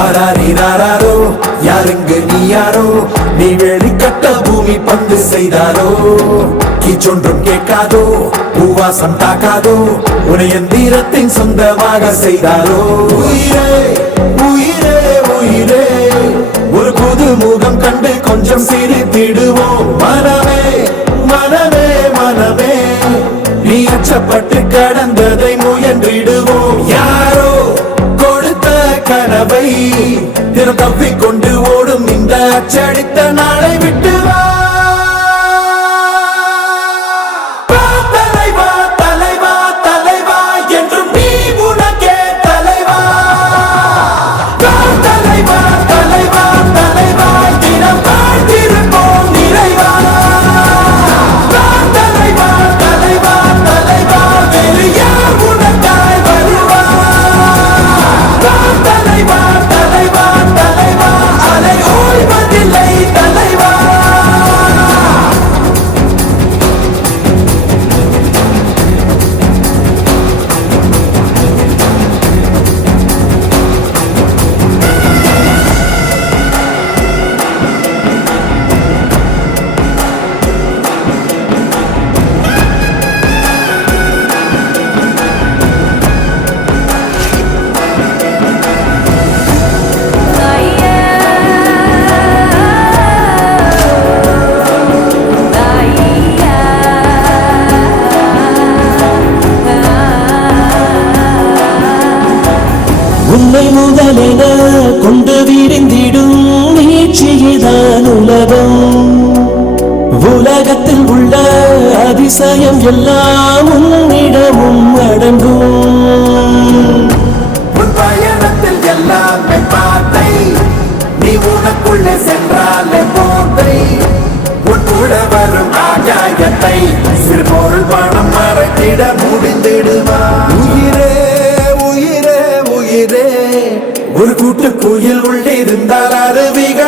ஆராரிராரோ யாருங்க நீ யாரோ நீ வெளிக்கட்ட பூமி பந்து செய்தாரோ கீச்சொன்றும் கேட்காதோ பூவாசம் தாக்காதோ உன்னை எந்திரத்தின் சொந்தமாக செய்தாரோ உயிரே உயிரே உயிரே ஒரு புது முகம் கண்டு கொஞ்சம் சிரித்திடுவோம் மனமே மனமே மனமே நீ அச்சப்பட்டு கடந்ததை முயன்றிடுவோம் யாரோ கொடுத்த கனவை தினம் தப்பிக்கொண்டு ஓடும் இந்த அச்சடித்த நாளை விட்டு வா உன்னை முதலென கொண்டு விரிந்திடும் நீட்சியதான் உலகம் உலகத்தில் உள்ள அதிசயம் எல்லாம் உன்னிடமும் அடங்கும் உன் பயணத்தில் எல்லாமே பாதை நீ உனக்குள்ளே சென்றாலே போதை உன் கூட வரும் ஆகாயத்தை சிறு பொருள் பணம் மறைத்திட முடிந்திடுவா உயிரே உயிரே உயிரே ஒரு கூட்டு குயில் உள்ளிருந்தால் அருவிகள்